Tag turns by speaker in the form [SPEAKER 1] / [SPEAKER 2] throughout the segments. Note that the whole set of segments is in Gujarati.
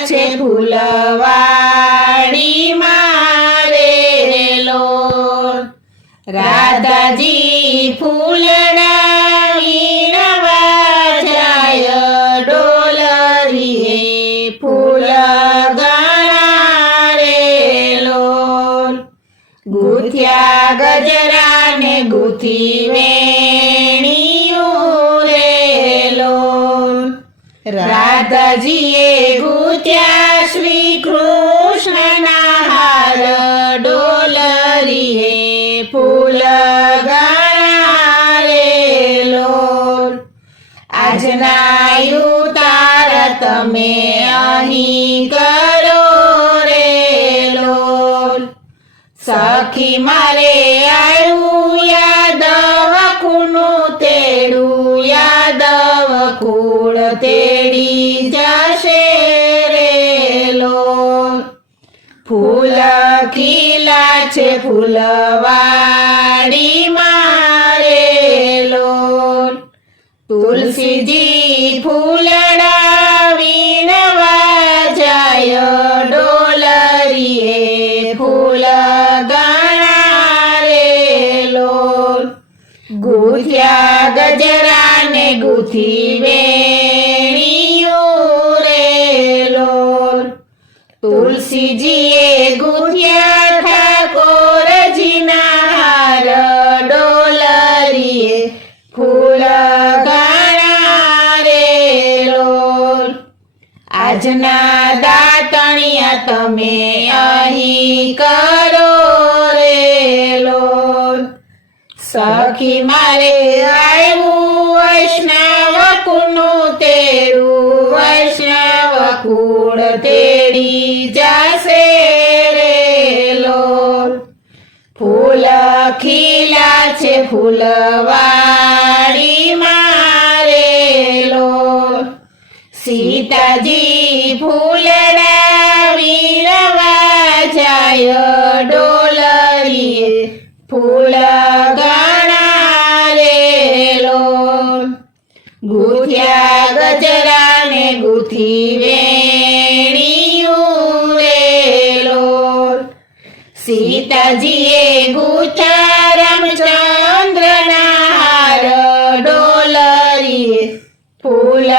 [SPEAKER 1] છે ફૂલવાડી મારેલો રાધાજી ફૂલના વીણવા જાય ડોલરીએ ફૂલ ગણારેલો ગુથ્યા ગજરા ને ગુથી વેણીયું રાધાજીએ ગુથ્યા શ્રી કૃષ્ણના હાર ડોલરીએ ફૂલ ગણારેલો આજના યુતાર તમે અહીં કરો રેલો સખી મારે આવ્યું ફૂલ ખીલા છે ફૂલવાડી મારેલો તુલસીજી ફૂલડા વીણવા જાય ડોલરીએ ફૂલ ગણારેલો ગુથ્યા ગજરા ને ગુથી વેણીયું રેલો. તુલસીજીએ ગુથ્યા આજના દાતણિયા તમે અહીં કરો રેલો સખી મારે આવ્યું વૈષ્ણવ કુનું તેરું વૈષ્ણવ કુળ તેડી જશે રેલો ફૂલ ખીલા છે ફૂલવાડી સીતાજી ફૂલડા વીરવા જાય ડોલરી. ફૂલ ગણારેલો ગુથ્યા ગજરાને ગુથી વેણીયું રેલો સીતાજીએ ગુથા રામચંદ્રના હાર ડોલરી. ફૂલ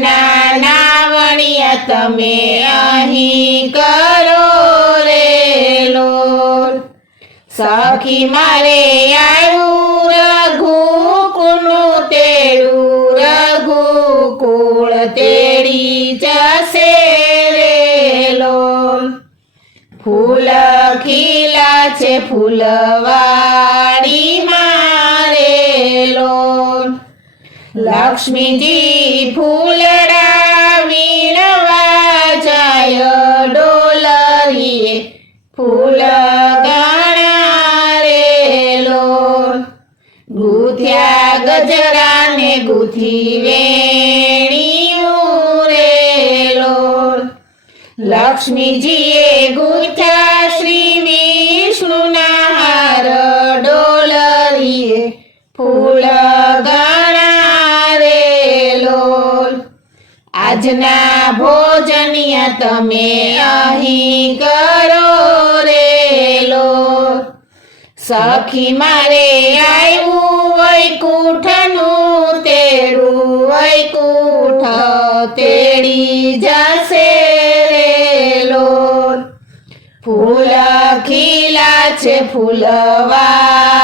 [SPEAKER 1] નાવણિયા તમે અહીં કરો રેલો સખી મારે આવ્યું રઘુકુનું રઘુ રઘુકુળ તેડી જશે રેલો ફૂલ ખીલા છે ફૂલવાડી લક્ષ્મીજી ફૂલડા વીણવા જાય ડોલરીએ. ફૂલ ગણારેલો ગુથ્યા ગજરાને ગુથી વેણીયું રેલો લક્ષ્મીજીએ ગુથ્યા શ્રી વિષ્ણુના હાર ડોલરીએ. ફૂલ આજના ભોજનીય તમે અહીં કરો રેલો સખી મારે આવ્યું વૈકુંઠનું તેડું, વૈકુંઠ તેડી જશે રેલો ફૂલ ખીલા છે ફૂલવાડી